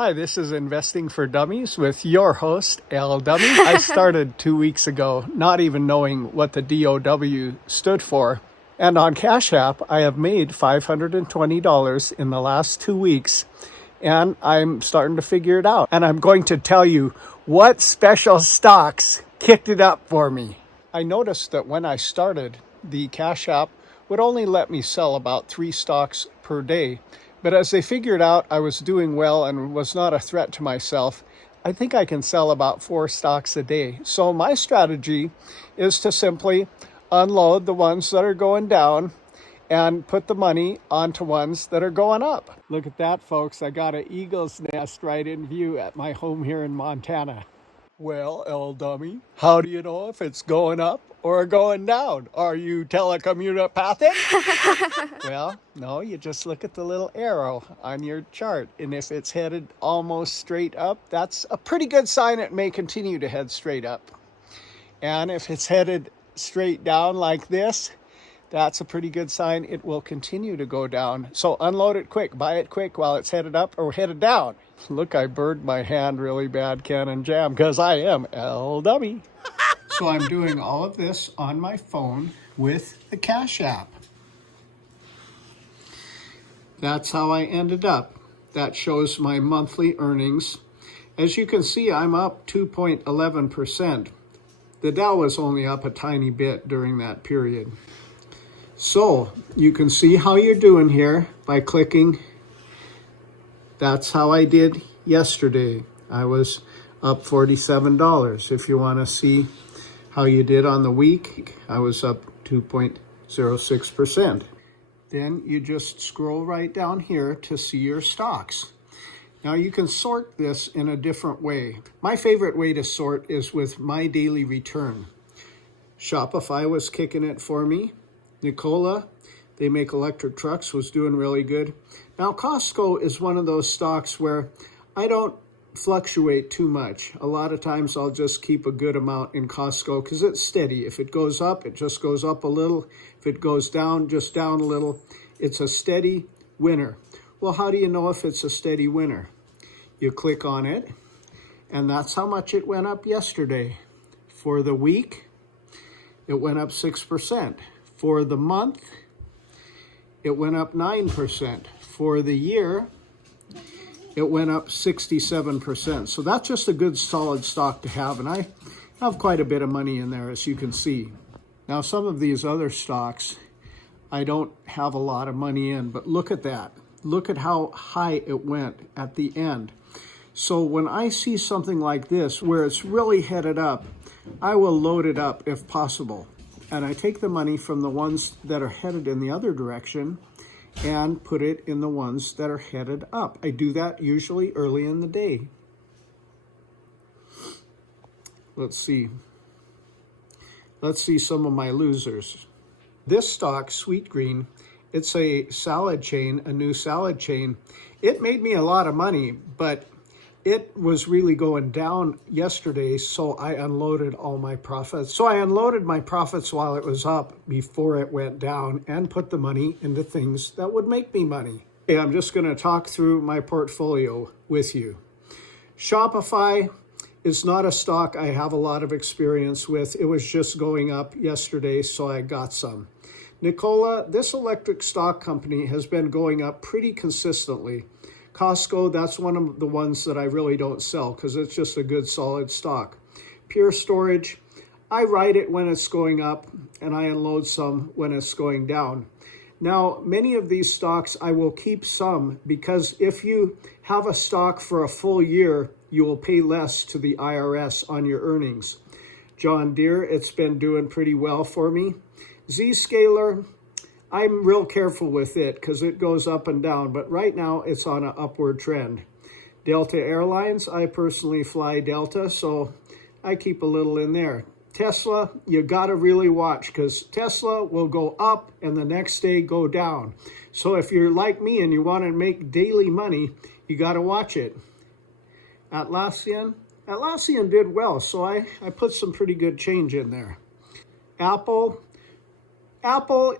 Hi, this is Investing for Dummies with your host, L Dummy. I started 2 weeks ago, not even knowing what the DOW stood for. And on Cash App, I have made $520 in the last 2 weeks. And I'm starting to figure it out. And I'm going to tell you what special stocks kicked it up for me. I noticed that when I started, the Cash App would only let me sell about 3 stocks per day. But as they figured out I was doing well and was not a threat to myself, I think I can sell about 4 stocks a day. So my strategy is to simply unload the ones that are going down and put the money onto ones that are going up. Look at that, folks. I got an eagle's nest right in view at my home here in Montana. Well, L Dummy, how do you know if it's going up or going down? Are you telecommunopathic? Well, no, you just look at the little arrow on your chart. And if it's headed almost straight up, that's a pretty good sign it may continue to head straight up. And if it's headed straight down like this, that's a pretty good sign it will continue to go down. So unload it quick, buy it quick while it's headed up or headed down. Look, I burned my hand really bad, Ken and Jam, because I am L Dummy. So I'm doing all of this on my phone with the Cash App. That's how I ended up. That shows my monthly earnings. As you can see, I'm up 2.11%. The Dow was only up a tiny bit during that period. So you can see how you're doing here by clicking. That's how I did yesterday. I was up $47. If you want to see how you did on the week, I was up 2.06%. Then you just scroll right down here to see your stocks. Now you can sort this in a different way. My favorite way to sort is with my daily return. Shopify was kicking it for me. Nikola, they make electric trucks, was doing really good. Now Costco is one of those stocks where I don't fluctuate too much. A lot of times I'll just keep a good amount in Costco because it's steady. If it goes up, it just goes up a little. If it goes down, just down a little. It's a steady winner. Well, how do you know if it's a steady winner? You click on it, and that's how much it went up yesterday. For the week, it went up 6%. For the month, it went up 9%. For the year, it went up 67%. So that's just a good solid stock to have. And I have quite a bit of money in there, as you can see. Now, some of these other stocks, I don't have a lot of money in, but look at that. Look at how high it went at the end. So when I see something like this, where it's really headed up, I will load it up if possible. And I take the money from the ones that are headed in the other direction and put it in the ones that are headed up. I do that usually early in the day. Let's see. Let's see some of my losers. This stock, Sweet Green, it's a salad chain, a new salad chain. It made me a lot of money, but it was really going down yesterday, so I unloaded all my profits. So I unloaded my profits while it was up before it went down and put the money into things that would make me money. Okay, I'm just going to talk through my portfolio with you. Shopify is not a stock I have a lot of experience with. It was just going up yesterday, so I got some. Nikola, this electric stock company, has been going up pretty consistently. Costco, that's one of the ones that I really don't sell because it's just a good solid stock. Pure Storage, I ride it when it's going up and I unload some when it's going down. Now, many of these stocks I will keep some because if you have a stock for a full year, you will pay less to the IRS on your earnings. John Deere, it's been doing pretty well for me. Zscaler, I'm real careful with it because it goes up and down, but right now it's on an upward trend. Delta Airlines, I personally fly Delta, so I keep a little in there. Tesla, you got to really watch because Tesla will go up and the next day go down. So if you're like me and you want to make daily money, you got to watch it. Atlassian did well, so I put some pretty good change in there. Apple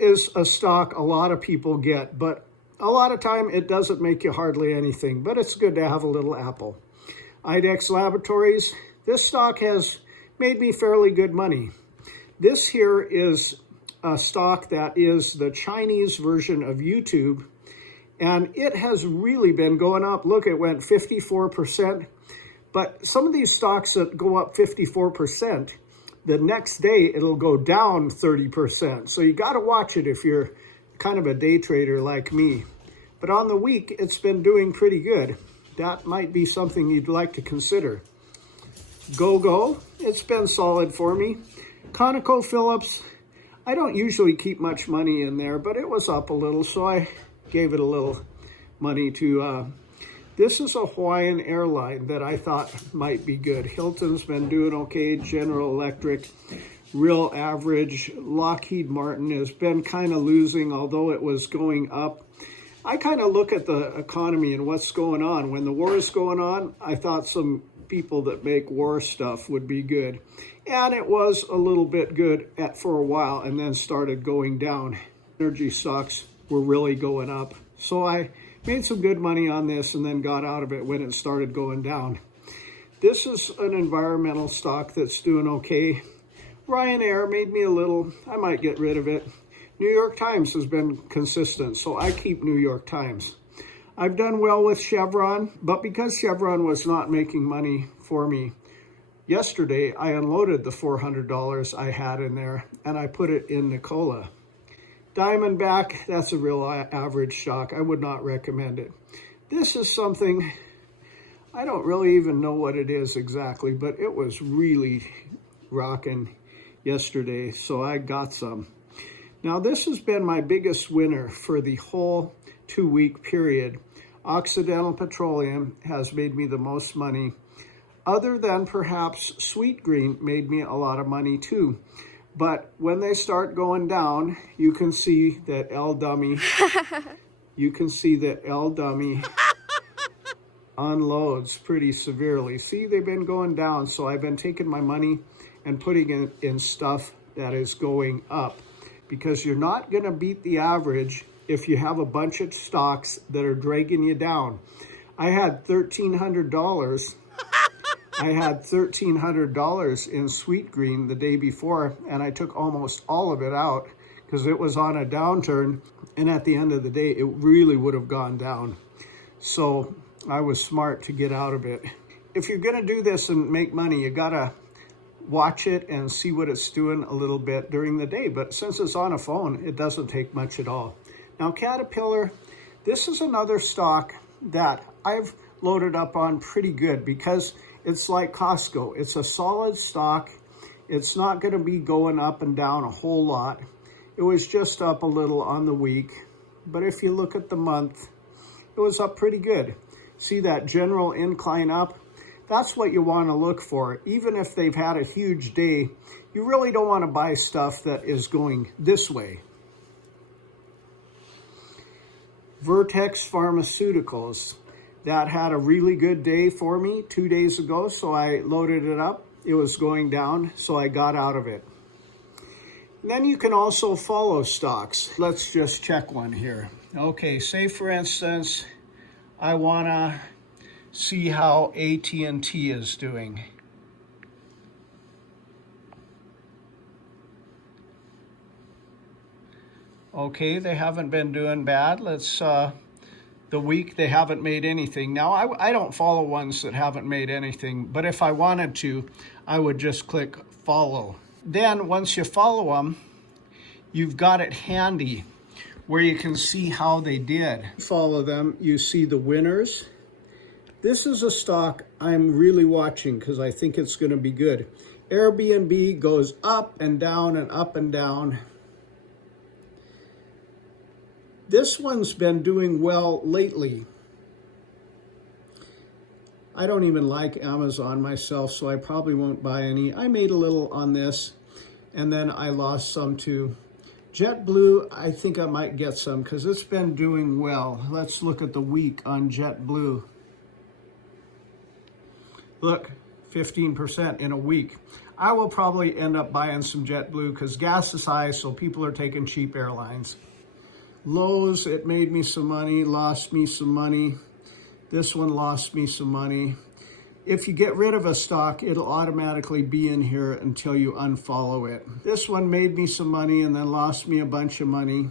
is a stock a lot of people get, but a lot of time it doesn't make you hardly anything, but it's good to have a little apple. IDEX Laboratories, this stock has made me fairly good money. This here is a stock that is the Chinese version of YouTube, and it has really been going up. Look, it went 54%, but some of these stocks that go up 54%, the next day it'll go down 30%. So you got to watch it if you're kind of a day trader like me. But on the week, it's been doing pretty good. That might be something you'd like to consider. GoGo, it's been solid for me. ConocoPhillips, I don't usually keep much money in there, but it was up a little, so I gave it a little money to, this is a Hawaiian airline that I thought might be good. Hilton's been doing okay. General Electric, real average. Lockheed Martin has been kind of losing, although it was going up. I kind of look at the economy and what's going on. When the war is going on, I thought some people that make war stuff would be good. And it was a little bit good for a while and then started going down. Energy stocks were really going up. So I made some good money on this and then got out of it when it started going down. This is an environmental stock that's doing okay. Ryanair made me a little, I might get rid of it. New York Times has been consistent, so I keep New York Times. I've done well with Chevron, but because Chevron was not making money for me, yesterday I unloaded the $400 I had in there and I put it in Nikola. Diamondback, that's a real average stock. I would not recommend it. This is something, I don't really even know what it is exactly, but it was really rocking yesterday, so I got some. Now this has been my biggest winner for the whole 2-week period. Occidental Petroleum has made me the most money. Other than perhaps Sweet Green made me a lot of money too. But when they start going down, you can see that L Dummy, unloads pretty severely. See, they've been going down, so I've been taking my money and putting it in stuff that is going up, because you're not going to beat the average if you have a bunch of stocks that are dragging you down. I had $1,300. I had $1,300 in Sweet Green the day before, and I took almost all of it out because it was on a downturn, and at the end of the day, it really would have gone down. So I was smart to get out of it. If you're gonna do this and make money, you gotta watch it and see what it's doing a little bit during the day. But since it's on a phone, it doesn't take much at all. Now, Caterpillar, this is another stock that I've loaded up on pretty good because it's like Costco. It's a solid stock. It's not going to be going up and down a whole lot. It was just up a little on the week. But if you look at the month, it was up pretty good. See that general incline up? That's what you want to look for. Even if they've had a huge day, you really don't want to buy stuff that is going this way. Vertex Pharmaceuticals, that had a really good day for me 2 days ago, so I loaded it up. It was going down, so I got out of it. And then you can also follow stocks. Let's just check one here. Okay, say for instance, I want to see how AT&T is doing. Okay, they haven't been doing bad. Let's, the week they haven't made anything. Now, I don't follow ones that haven't made anything, but if I wanted to, I would just click follow. Then once you follow them, you've got it handy where you can see how they did. Follow them, you see the winners. This is a stock I'm really watching because I think it's going to be good. Airbnb goes up and down and up and down. This one's been doing well lately. I don't even like Amazon myself, so I probably won't buy any. I made a little on this, and then I lost some too. JetBlue, I think I might get some because it's been doing well. Let's look at the week on JetBlue. Look, 15% in a week. I will probably end up buying some JetBlue because gas is high, so people are taking cheap airlines. Lowe's, it made me some money, lost me some money. This one lost me some money. If you get rid of a stock, it'll automatically be in here until you unfollow it. This one made me some money and then lost me a bunch of money.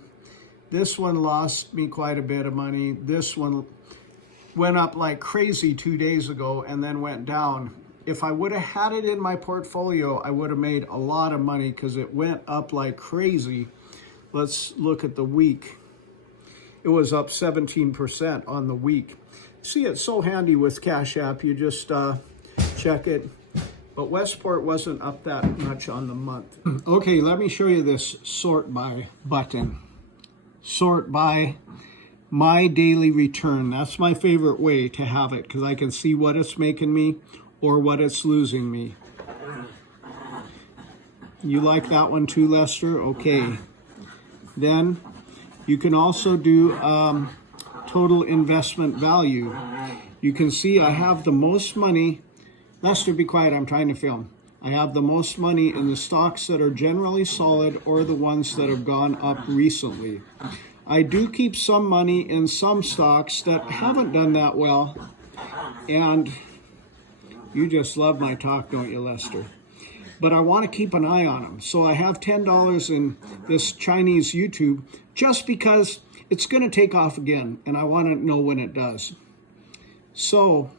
This one lost me quite a bit of money. This one went up like crazy 2 days ago and then went down. If I would have had it in my portfolio, I would have made a lot of money because it went up like crazy. Let's look at the week. It was up 17% on the week. See, it's so handy with Cash App. You just check it. But Westport wasn't up that much on the month. Okay, let me show you this sort by button. Sort by my daily return. That's my favorite way to have it because I can see what it's making me or what it's losing me. You like that one too, Lester? Okay. Then you can also do total investment value. You can see I have the most money. Lester, be quiet, I'm trying to film. I have the most money in the stocks that are generally solid or the ones that have gone up recently. I do keep some money in some stocks that haven't done that well. And you just love my talk, don't you, Lester? But I want to keep an eye on them. So I have $10 in this Chinese YouTube just because it's going to take off again, and I want to know when it does. So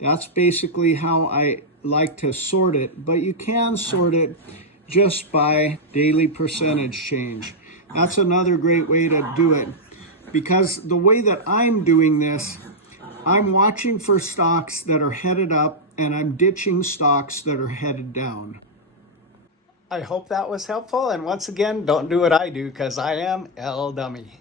that's basically how I like to sort it, but you can sort it just by daily percentage change. That's another great way to do it, because the way that I'm doing this, I'm watching for stocks that are headed up, and I'm ditching stocks that are headed down. I hope that was helpful, and once again, don't do what I do, because I am L Dummy.